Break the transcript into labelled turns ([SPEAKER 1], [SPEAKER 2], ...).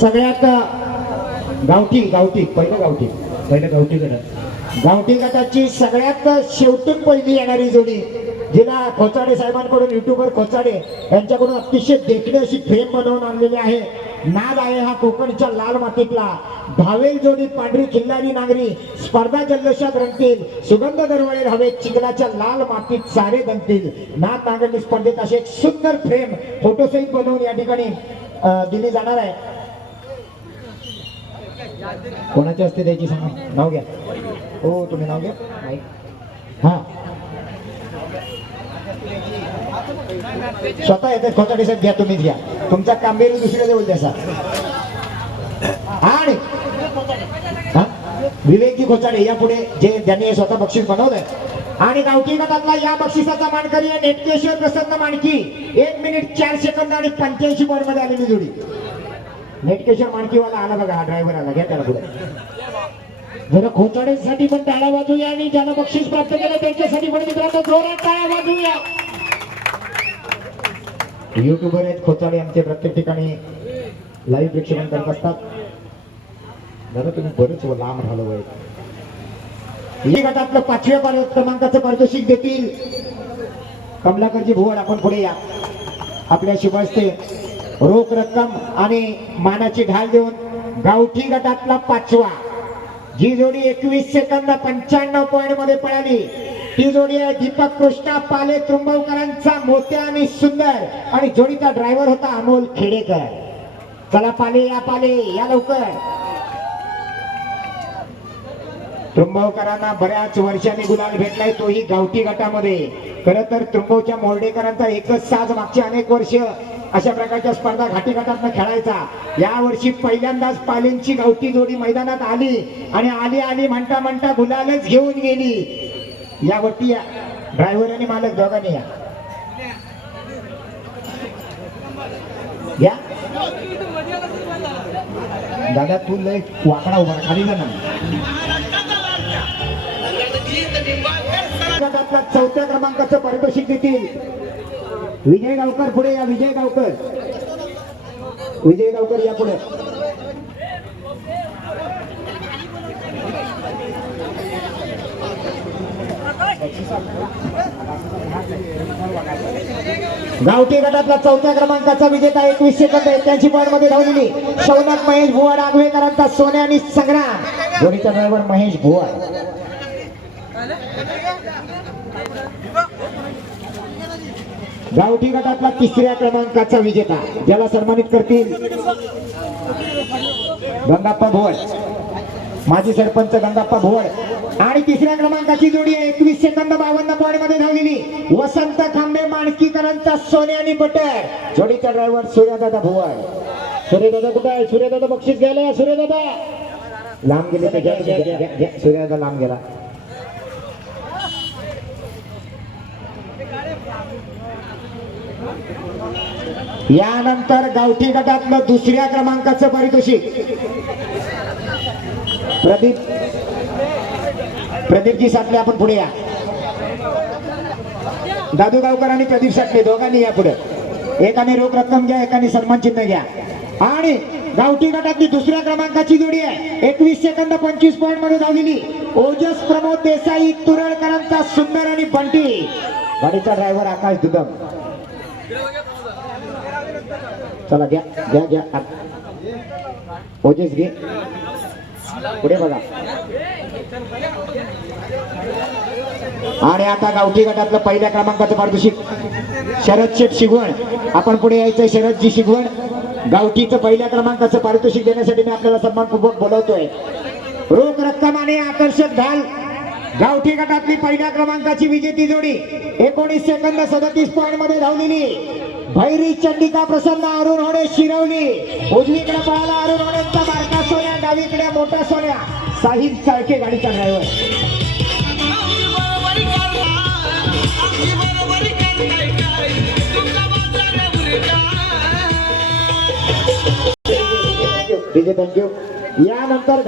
[SPEAKER 1] सगळ्यात गावठी गावठी पहिलं गावठी पहिलं गावठी गटात गावठी गटाची सगळ्यात शेवटी पहिली येणारी जोडी जिला खोचाडे साहेबांकडून युट्यूबर खोचाडे यांच्याकडून अतिशय देखणे अशी फ्रेम बनवून आणलेली आहे. नाद आहे हा कोकणच्या लाल मातीतला. भावेल जोडी पांढरी खिल्लारी नांगरी स्पर्धा जल्लोषात रंगतील. सुगंध दरवळेल हवेत चिखलाच्या लाल मातीत सारे दंगतील. नाद नांगरणी स्पर्धेत अशी एक सुंदर फ्रेम फोटोसहित बनवून या ठिकाणी दिली जाणार आहे. कोणाची असते त्याची सांगा? नाव घ्या. हो तुम्ही नाव घ्या. नाही हा. स्वतः येते खोचाडी साहेब घ्या तुम्हीच घ्या. तुमचा कांबेरी दुसऱ्या जवळ द्यासा आणि हा? विवेकी खोचाडे यापुढे जे ज्यांनी स्वतः बक्षीस बनवलंय आणि गावठी गटातला या बक्षिसाचा मानकरी आहे नेटकेश्वर प्रसन्न माणकी एक मिनिट चार सेकंद आणि पंच्याऐंशी बॉलमध्ये आलेली जोडी नेटकेश्वर माणकीवाला आला बघा हा ड्रायव्हर आला घ्या त्याला पुढे. जरा खोचाड्यांसाठी पण टाळा वाजूया आणि ज्याला बक्षीस प्राप्त केलं त्यांच्यासाठी पण मित्रांनो जोरात टाळा वाजूया युट्यूबर आहेत खोचाडे आमचे प्रत्येक ठिकाणी लाईव्ह प्रेक्षण करत असतात. दादा तुम्ही बरेच लांब राहिलो वय. गटातलं पाचव्या पार- क्रमांकाचं पारितोषिक देतील. कमलाकरजी भुवड आपण पुढे या. आपल्या शिवास्ते रोख रक्कम आणि मानाची ढाल देऊन गावठी गटातला पाचवा. जी जोडी एकवीस सेकंद पंच्याण्णव पॉईंटमध्ये पळाली. ती जोडी आहे दीपक कृष्णा पाले त्रुंबवकरांचा मोत्या आणि सुंदर आणि जोडीचा ड्रायव्हर होता अमोल खेडेकर. चला पाले या पाले या लवकर. त्रुंबवकरांना बऱ्याच वर्षांनी गुलाल भेटलाय तोही गावठी गटामध्ये. खर तर त्रुंबवच्या मोर्डेकरांचा एकच साज मागचे अनेक वर्ष अशा प्रकारच्या स्पर्धा घाटी गटात खेळायचा. या वर्षी पहिल्यांदाच पालेंची गावठी जोडी मैदानात आली आणि आली आली म्हणता म्हणता गुलालच घेऊन गेली. या वरती या ड्रायव्हर आणि मालक दोघांनी या. या. दादा तू लय वाकडा उभा खाली जा ना. गटातल्या चौथ्या क्रमांकाचं पारितोषिक देतील. विजय गावकर पुढे या विजय गावकर. विजय गावकर या पुढे. गावठी गटातला चौथ्या क्रमांकाचा विजेता एकवीस सेकंद एक्क्याऐंशी पॉईंटमध्ये धावलेली शौनक महेश भुवा राघवेकरांचा सोन्या आणि संग्राम. जोडीचा ड्रायव्हर महेश भुवा गावठी गटातला तिसऱ्या क्रमांकाचा विजेता ज्याला सन्मानित करतील गंगाप्पा भुवड माजी सरपंच गंगाप्पा भुवड आणि तिसऱ्या क्रमांकाची जोडी आहे एकवीस सेकंद बावन्न पॉईंटमध्ये धावलेली वसंत खांबे माणकीकरांचा सोने आणि बटर. जोडीचा ड्रायव्हर सूर्यदादा भुवड सूर्यदादा कुठे आहे? सूर्यदादा बक्षीस घ्यायला सूर्यदादा. लांब गेले सूर्यदादा लांब गेला. यानंतर गावठी गटातलं दुसऱ्या क्रमांकाचं पारितोषिक. प्रदीप. प्रदीपजी साठले आपण पुढे या. दादू गावकर आणि प्रदीप साठले दोघांनी या पुढे. एकाने रोख रक्कम घ्या एकाने सन्मान चिन्ह घ्या. आणि गावठी गटातली दुसऱ्या क्रमांकाची जोडी आहे. एकवीस सेकंद पंचवीस पॉईंटमध्ये धावलेली ओजस प्रमोद देसाई तुरळकरांचा सुंदर आणि बंटी. गाडीचा ड्रायव्हर आकाश दुदम. चला घ्या घ्या घ्या ओजेस घे. पुढे बघा. आणि आता गावठी गटातलं पहिल्या क्रमांकाचं पारितोषिक. शरद शेठ शिगवण. आपण पुढे यायचंय शरदजी शिगवण. गावठीचं पहिल्या क्रमांकाचं पारितोषिक देण्यासाठी मी आपल्याला सन्मानपूर्वक बोलवतोय. रोख रक्कम आणि आकर्षक ढाल. गावठी गटातली पहिल्या क्रमांकाची विजेती जोडी एकोणीस सेकंद सदतीस पॉईंटमध्ये धावलेली. भैरी चंडिका प्रसन्न अरुण होणे शिरवली. उजवीकडे पळाला अरुण होणेचा बारका सोन्या डावीकडे मोठा सोन्या. साहिब सारखे गाडीचा ड्रायव्हर. डीजे थँक्यू यानंतर